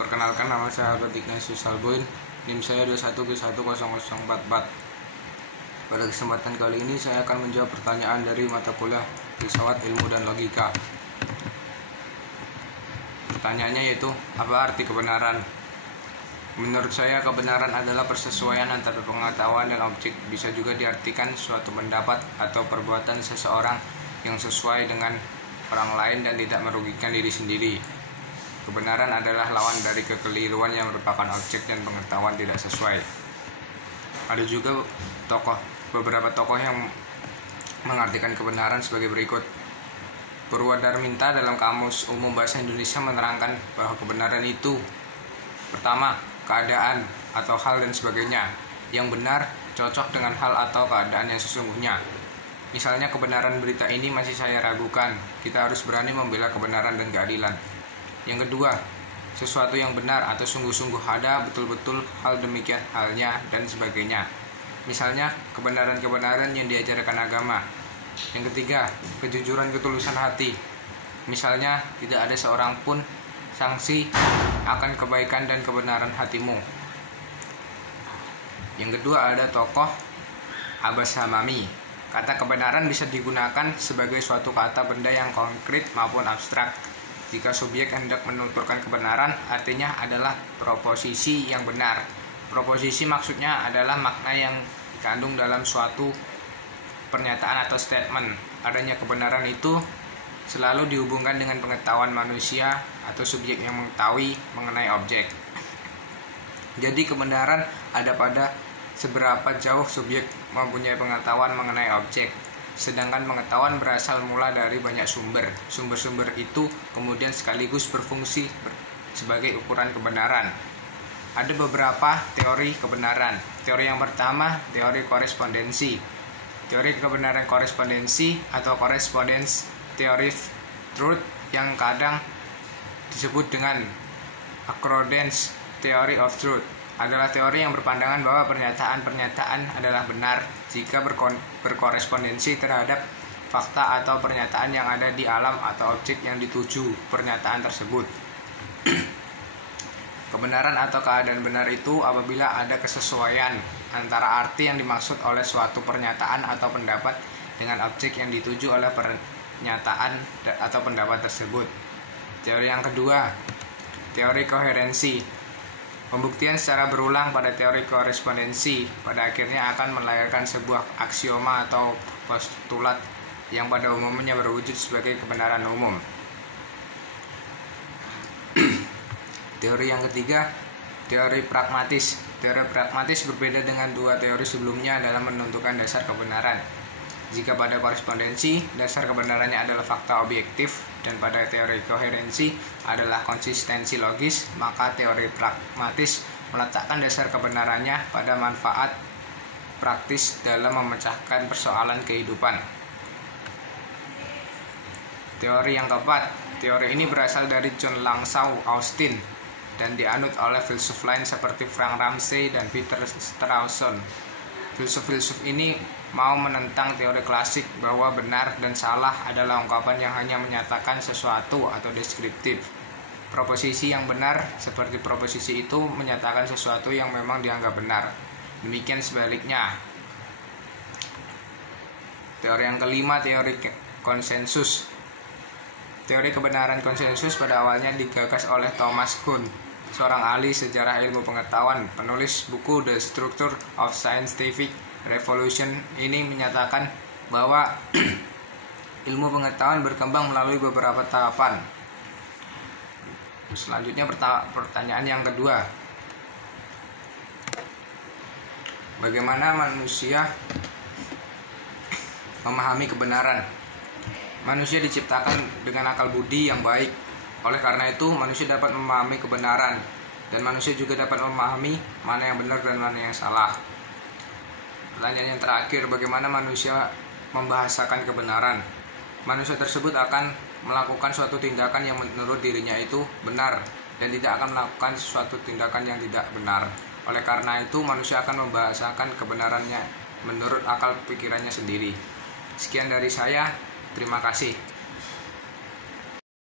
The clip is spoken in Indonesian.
Perkenalkan, nama saya Albert Ignatius Salboin, NIM saya 21G10044. Pada kesempatan kali ini saya akan menjawab pertanyaan dari mata kuliah Filsafat Ilmu dan Logika. Pertanyaannya yaitu, apa arti kebenaran? Menurut saya, kebenaran adalah persesuaian antara pengetahuan dan objek. Bisa juga diartikan suatu pendapat atau perbuatan seseorang yang sesuai dengan orang lain dan tidak merugikan diri sendiri. Kebenaran adalah lawan dari kekeliruan yang merupakan objek dan pengetahuan tidak sesuai. Ada juga beberapa tokoh yang mengartikan kebenaran sebagai berikut. Purwadarminta dalam Kamus Umum Bahasa Indonesia menerangkan bahwa kebenaran itu: pertama, keadaan atau hal dan sebagainya yang benar cocok dengan hal atau keadaan yang sesungguhnya. Misalnya, kebenaran berita ini masih saya ragukan. Kita harus berani membela kebenaran dan keadilan. Yang kedua, sesuatu yang benar atau sungguh-sungguh ada, betul-betul hal demikian halnya dan sebagainya. Misalnya, kebenaran-kebenaran yang diajarkan agama. Yang ketiga, kejujuran ketulusan hati. Misalnya, tidak ada seorang pun sanksi akan kebaikan dan kebenaran hatimu. Yang kedua, ada tokoh Abbas Hamami. Kata kebenaran bisa digunakan sebagai suatu kata benda yang konkret maupun abstrak. Jika subjek hendak menuturkan kebenaran, artinya adalah proposisi yang benar. Proposisi maksudnya adalah makna yang dikandung dalam suatu pernyataan atau statement. Adanya kebenaran itu selalu dihubungkan dengan pengetahuan manusia atau subjek yang mengetahui mengenai objek. Jadi kebenaran ada pada seberapa jauh subjek mempunyai pengetahuan mengenai objek. Sedangkan pengetahuan berasal mula dari banyak sumber. Sumber-sumber itu kemudian sekaligus berfungsi sebagai ukuran kebenaran. Ada beberapa teori kebenaran. Teori yang pertama, teori korespondensi. Teori kebenaran korespondensi atau correspondence theory of truth yang kadang disebut dengan accordance theory of truth adalah teori yang berpandangan bahwa pernyataan-pernyataan adalah benar jika berkorespondensi terhadap fakta atau pernyataan yang ada di alam atau objek yang dituju pernyataan tersebut. Kebenaran atau keadaan benar itu apabila ada kesesuaian antara arti yang dimaksud oleh suatu pernyataan atau pendapat dengan objek yang dituju oleh pernyataan atau pendapat tersebut. Teori yang kedua, teori koherensi. Pembuktian secara berulang pada teori korespondensi pada akhirnya akan melahirkan sebuah aksioma atau postulat yang pada umumnya berwujud sebagai kebenaran umum. Teori yang ketiga, teori pragmatis. Teori pragmatis berbeda dengan dua teori sebelumnya dalam menentukan dasar kebenaran. Jika pada korespondensi, dasar kebenarannya adalah fakta objektif, dan pada teori koherensi adalah konsistensi logis, maka teori pragmatis meletakkan dasar kebenarannya pada manfaat praktis dalam memecahkan persoalan kehidupan. Teori yang keempat, teori ini berasal dari John Langsau Austin dan dianut oleh filsuf lain seperti Frank Ramsey dan Peter Strawson. Filsuf-filsuf ini mau menentang teori klasik bahwa benar dan salah adalah ungkapan yang hanya menyatakan sesuatu atau deskriptif. Proposisi yang benar seperti proposisi itu menyatakan sesuatu yang memang dianggap benar. Demikian sebaliknya. Teori yang kelima, teori konsensus. Teori kebenaran konsensus pada awalnya digagas oleh Thomas Kuhn, seorang ahli sejarah ilmu pengetahuan, penulis buku The Structure of Scientific Revolution. Ini menyatakan bahwa ilmu pengetahuan berkembang melalui beberapa tahapan. Selanjutnya pertanyaan yang kedua, bagaimana manusia memahami kebenaran? Manusia diciptakan dengan akal budi yang baik. Oleh karena itu, manusia dapat memahami kebenaran, dan manusia juga dapat memahami mana yang benar dan mana yang salah. Pertanyaan yang terakhir, bagaimana manusia membahasakan kebenaran? Manusia tersebut akan melakukan suatu tindakan yang menurut dirinya itu benar, dan tidak akan melakukan suatu tindakan yang tidak benar. Oleh karena itu, manusia akan membahasakan kebenarannya menurut akal pikirannya sendiri. Sekian dari saya, terima kasih.